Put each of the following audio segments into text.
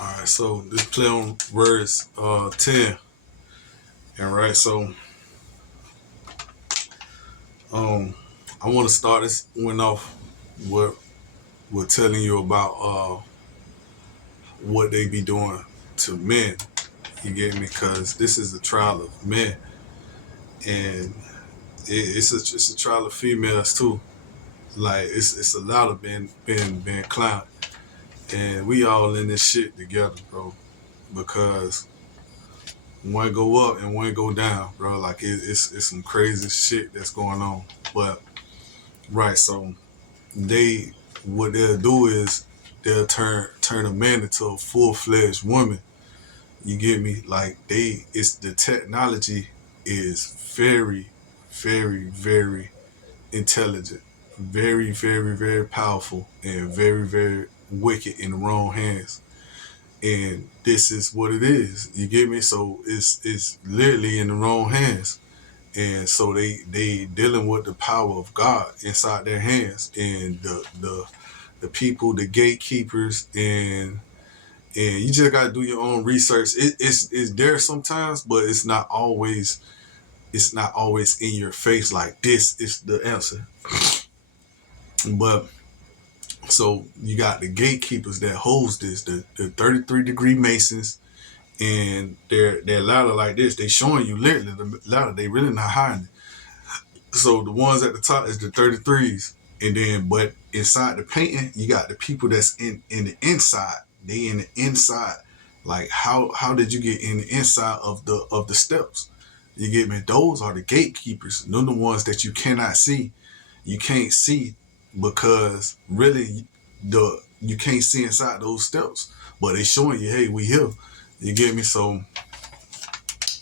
Alright, so this play on words 10. And right, so um I wanna start this one off with telling you about what they be doing to men. You get me? Cause this is a trial of men, and it's a trial of females too. Like it's a lot of being clown, and we all in this shit together, bro. Because one go up and one go down, bro. Like it's some crazy shit that's going on. But right, so they what they'll do is they'll turn a man into a full-fledged woman. You get me? Like it's the technology is very, very, very intelligent, very, very, very powerful, and very, very wicked in the wrong hands. And this is what it is. You get me? So it's literally in the wrong hands. And so they dealing with the power of God inside their hands, and the people, the gatekeepers, and you just gotta do your own research. It's there sometimes, but it's not always in your face like this is the answer. But so you got the gatekeepers that holds this, the 33-degree Masons, and they're louder like this. They showing you literally the louder. They really not hiding it. So the ones at the top is the 33s, and then but inside the painting, you got the people that's in the inside. They in the inside. Like how did you get in the inside of the steps? You get me? Those are the gatekeepers. They're the ones that you cannot see. You can't see because really you can't see inside those steps. But they showing you, hey, we here. You get me? So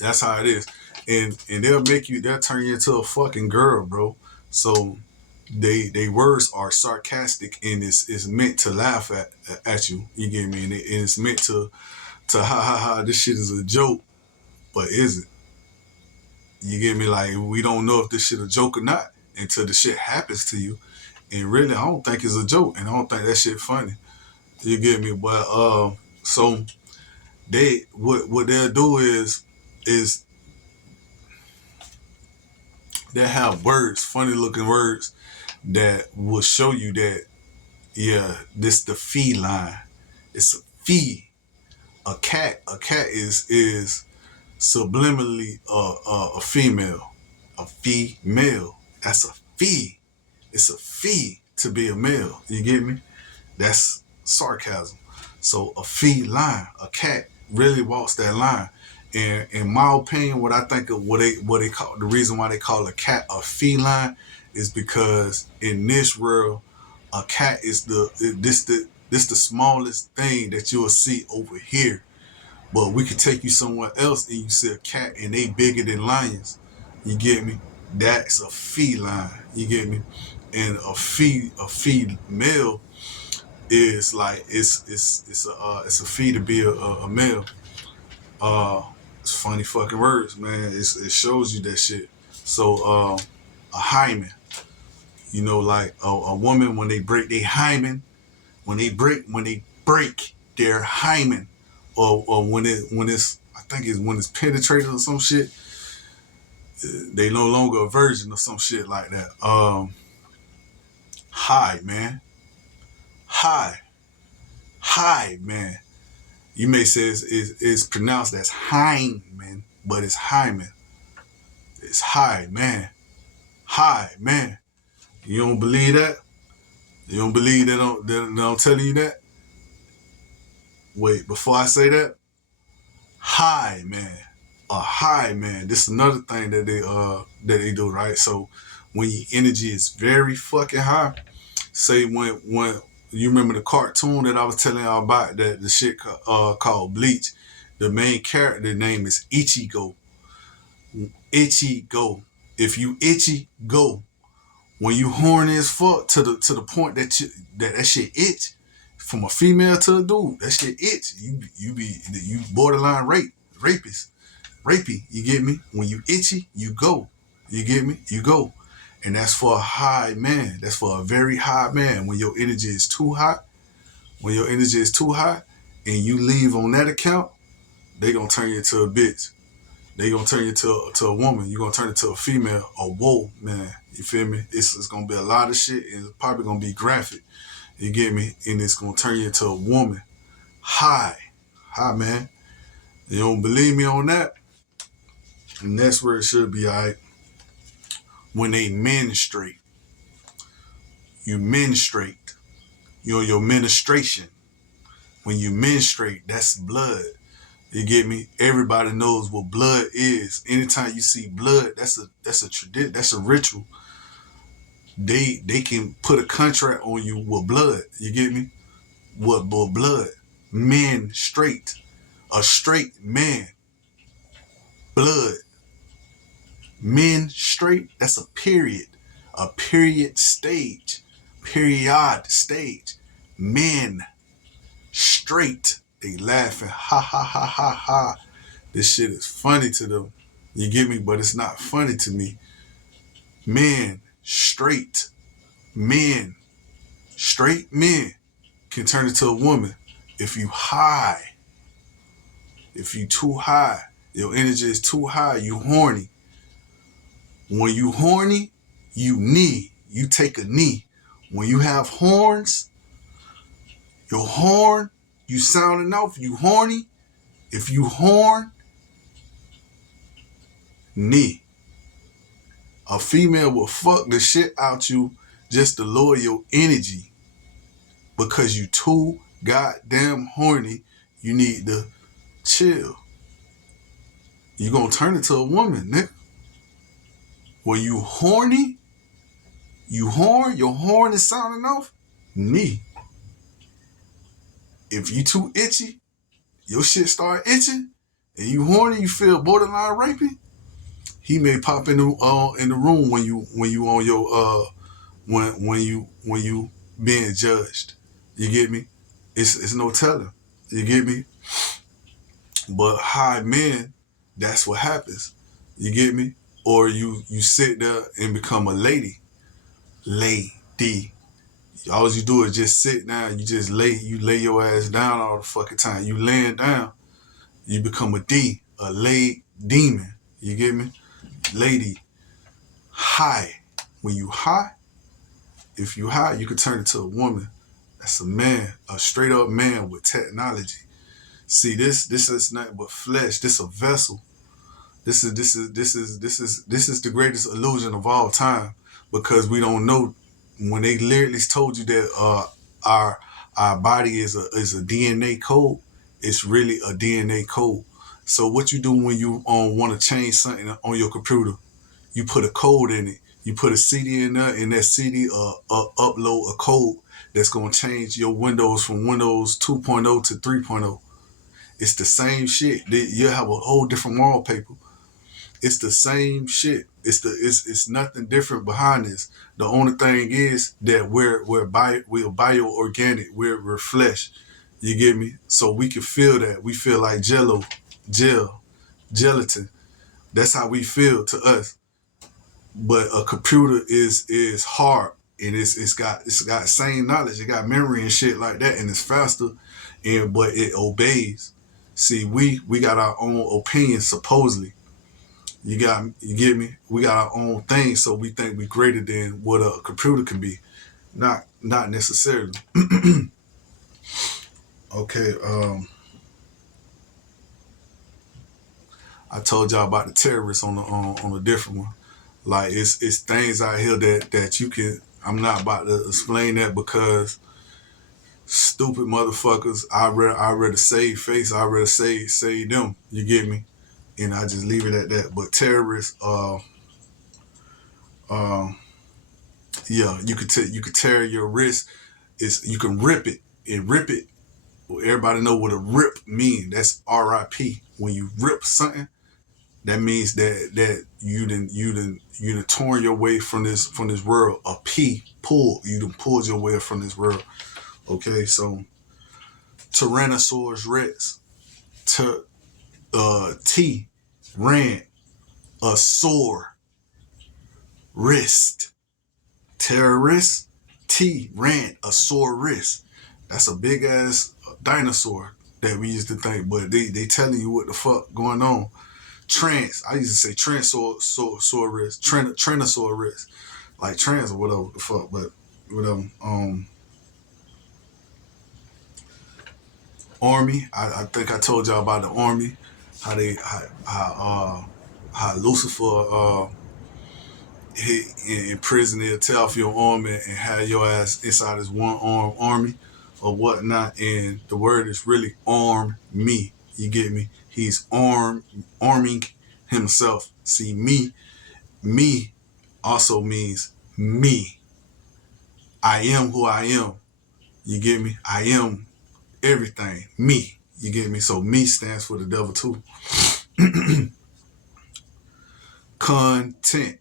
that's how it is. And they'll turn you into a fucking girl, bro. So they words are sarcastic, and it's meant to laugh at you. You get me? And it's meant to ha ha ha, this shit is a joke. But is it? You get me? Like, we don't know if this shit a joke or not until the shit happens to you. And really, I don't think it's a joke, and I don't think that shit funny. You get me? But so they what they'll do is they'll have words, funny looking words that will show you that, yeah, this the feline. It's a fee. A cat is subliminally a female. A female. That's a fee. It's a fee to be a male. You get me? That's sarcasm. So a feline, a cat really walks that line. And in my opinion, what I think of what they call, the reason why they call a cat a feline is because in this world, a cat is the smallest thing that you'll see over here. But we could take you somewhere else and you see a cat and they bigger than lions. You get me? That's a feline. You get me? And a female is like it's a fee to be a male. It's funny fucking words, man. It shows you that shit. So a hymen, like a woman when they break their hymen, when they break their hymen, or when it's I think it's when it's penetrated or some shit, they no longer a virgin or some shit like that. High man, high, high man. You may say it's pronounced as hymen, but it's hymen. It's high man, high man. You don't believe that? You don't believe that I'm telling you that? Wait, before I say that, high man, a high man. This is another thing that they do, right? So when your energy is very fucking high, say when you remember the cartoon that I was telling y'all about, that the shit called Bleach, the main character name is Ichigo. Ichigo. If you itchy, go. When you horny as fuck to the point that shit itch, from a female to a dude, that shit itch. You borderline rapist, rapey. You get me? When you itchy, you go. You get me? You go. And that's for a high man. That's for a very high man. When your energy is too hot, when your energy is too high, and you leave on that account, they gonna turn you into a bitch. They gonna turn you to a woman. You gonna turn into a female. A whoa, man. You feel me? It's gonna be a lot of shit, and it's probably gonna be graphic. You get me? And it's gonna turn you into a woman. Hi, man. You don't believe me on that? And that's where it should be, alright. When they menstruate, you menstruate. You're your menstruation. When you menstruate, that's blood. You get me? Everybody knows what blood is. Anytime you see blood, that's a tradition. That's a ritual. They can put a contract on you with blood. You get me? What blood? Men straight. A straight man. Blood. Men straight. That's a period. A period stage. Period stage. Men straight. They laughing. Ha ha ha ha ha. This shit is funny to them. You get me? But it's not funny to me. Men straight. Men. Straight men can turn into a woman. If you high. If you too high. Your energy is too high. You horny. When you horny, you knee. You take a knee. When you have horns, your horn, you sounding off, you horny. If you horn, knee. A female will fuck the shit out you just to lower your energy. Because you too goddamn horny, you need to chill. You gonna turn into a woman, nigga. When you horny, your horn is sounding off, knee. If you too itchy, your shit start itching, and you horny, you feel borderline raping, he may pop in the room when you on your when you being judged. You get me? It's no telling. You get me? But high men, that's what happens. You get me? Or you sit there and become a lady. Lady. All you do is just sit down. You lay your ass down all the fucking time. You laying down. You become a lay demon. You get me? Lady. High. When you high, if you high, you can turn into a woman. That's a man, a straight up man with technology. See, this is nothing but flesh. This a vessel. This is the greatest illusion of all time, because we don't know. When they literally told you that our body is a DNA code, it's really a DNA code. So what you do when you want to change something on your computer, you put a code in it. You put a CD in there, and that CD upload a code that's gonna change your Windows from Windows 2.0 to 3.0. It's the same shit. You have a whole different wallpaper. It's the same shit. It's nothing different behind this. The only thing is that we're bio-organic. We're flesh. You get me? So we can feel that. We feel like gelatin. That's how we feel to us. But a computer is hard, and it's got same knowledge. It got memory and shit like that, and it's faster, but it obeys. See, we got our own opinions supposedly. You get me? We got our own thing, so we think we're greater than what a computer can be. Not necessarily. Okay, I told y'all about the terrorists on a different one. Like it's things out here that you can. I'm not about to explain that because stupid motherfuckers. I rather save face. I rather save them. You get me? And I just leave it at that. But terrorists, yeah, you could tear your wrist. You can rip it and rip it. Well, everybody know what a rip means. That's RIP. When you rip something, that means that you done torn your way from this world. A P, pull. You done pulled your way from this world. Okay, so Tyrannosaurus Rex. T ran a sore wrist. Terrorist. T ran a sore wrist. That's a big ass dinosaur. that we used to think, but they telling you what the fuck going on. Trans, I used to say Transaurus, Tyrannosaurus, like trans or whatever the fuck, but whatever. Army, I think I told y'all about the army, how Lucifer hit in prison, they'll tear off your arm and have your ass inside this one arm army or whatnot. And the word is really arm me. You get me? He's arming himself. See, me also means me. I am who I am. You get me? I am everything. Me. You get me? So me stands for the devil too. Content.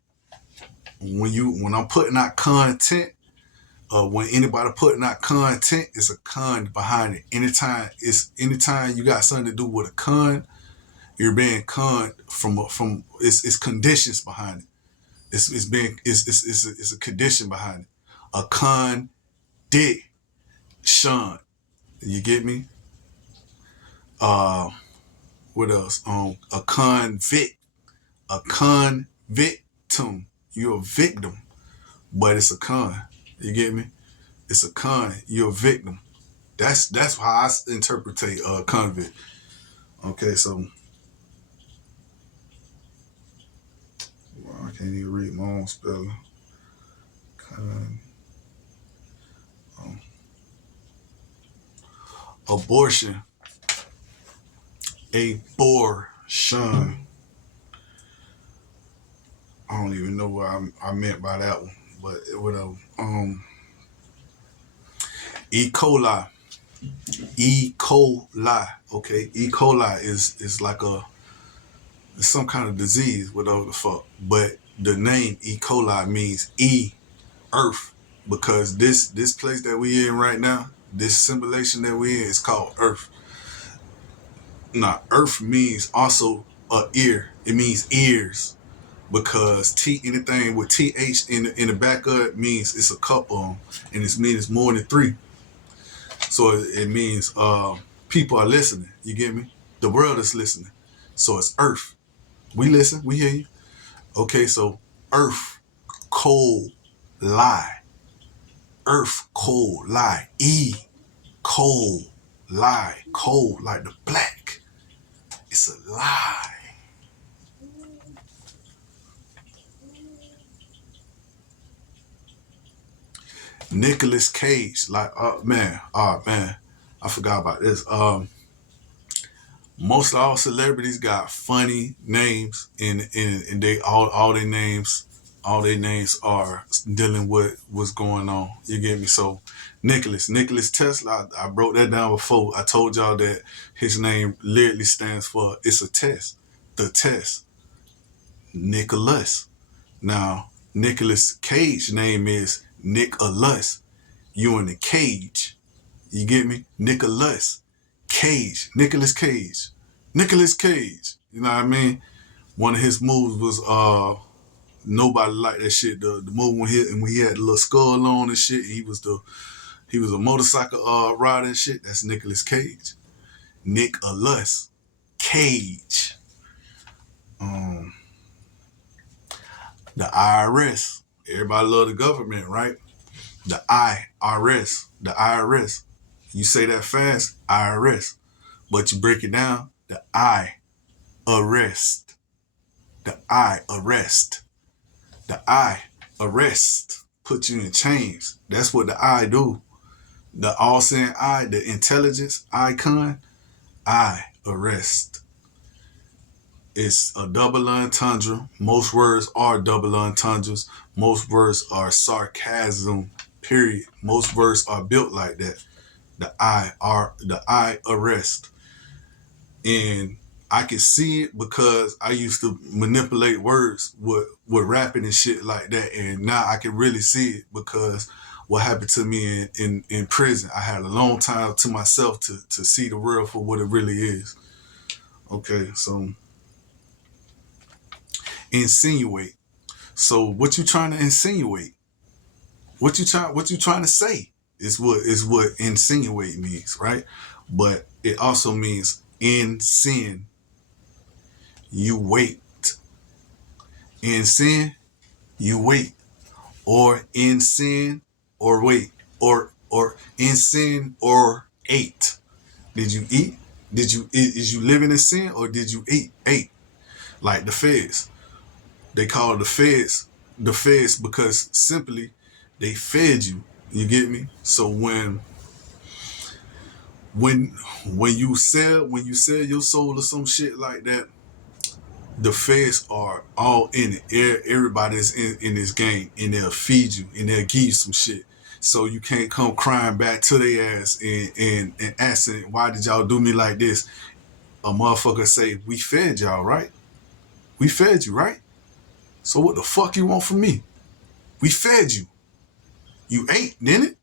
When I'm putting out content, when anybody putting out content, it's a con behind it. Anytime you got something to do with a con, you're being conned from it's conditions behind it. It's a condition behind it. A condition. You get me? What else? A convict. A convictum. You're a victim, but it's a con. You get me? It's a con. You're a victim. That's how I interpret a convict. Okay, so I can't even read my own spelling. Abortion. Abortion. I don't even know what I meant by that one, but whatever. E. coli. E. coli. Okay, E. coli is like it's some kind of disease, whatever the fuck. But the name E. coli means earth, because this place that we in right now, this simulation that we in, is called Earth. Now, Earth means also ear. It means ears, because anything with th in the back of it means it's a couple, and it means more than three. So it means people are listening. You get me? The world is listening. So it's Earth. We listen. We hear you. Okay, so Earth, cold, lie. Earth, cold, lie. E, cold, lie. Cold, like the black. It's a lie. Nicolas Cage, like, oh man, I forgot about this. Most all celebrities got funny names, and they all their names are dealing with what's going on. You get me? So Nicholas Tesla, I broke that down before. I told y'all that his name literally stands for, it's a test. The test. Nicholas. Now, Nicolas Cage name is Nicholas. You in the cage. You get me? Nicolas Cage. Nicolas Cage. Nicolas Cage. You know what I mean? One of his moves was nobody liked that shit. The move when he had the little skull on and shit. He was a motorcycle rider and shit. That's Nicolas Cage. Nicolas Cage. The IRS. Everybody love the government, right? The IRS. The IRS. You say that fast, IRS. But you break it down, the I arrest. The I arrest. The I arrest. Put you in chains. That's what the I do. The all-seeing I, the intelligence icon, I arrest. It's a double entendre. Most words are double entendres. Most words are sarcasm, period. Most words are built like that. The I arrest. And I can see it because I used to manipulate words with rapping and shit like that. And now I can really see it because what happened to me in prison. I had a long time to myself to see the world for what it really is. Okay, so insinuate. So what you trying to insinuate? What you trying to say is what insinuate means, right? but it also means in sin, you wait. In sin, you wait. Or in sin, or wait. Or in sin, or ate. Did you eat? Is you living in sin, or did you eat? Ate. Like the feds. They call the feds because simply they fed you. You get me? So when when you sell your soul or some shit like that, the feds are all in it. Everybody's in this game, and they'll feed you and they'll give you some shit. So you can't come crying back to their ass and asking, why did y'all do me like this? A motherfucker say, we fed y'all, right? We fed you, right? So what the fuck you want from me? We fed you. You ate, didn't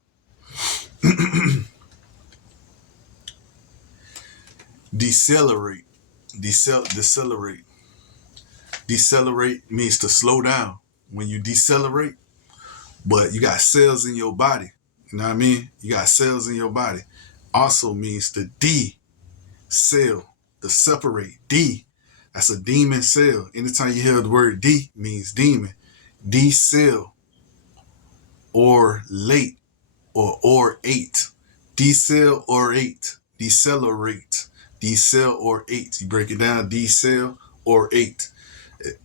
it? Decelerate. Decelerate. Decelerate means to slow down. When you decelerate, but you got cells in your body. You know what I mean? You got cells in your body. Also means to cell, to separate. That's a demon cell. Anytime you hear the word means demon. Decel or late or eight. Decel or eight. Decelerate. Decel or eight. You break it down, decel or eight.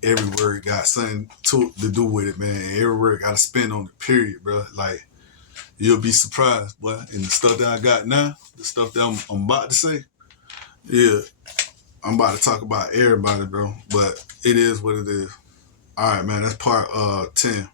Every word got something to do with it, man. Every word got a spin on it, period, bro. Like, you'll be surprised, boy. And the stuff that I got now, the stuff that I'm about to say, yeah, I'm about to talk about everybody, bro. But it is what it is. All right, man. That's part 10.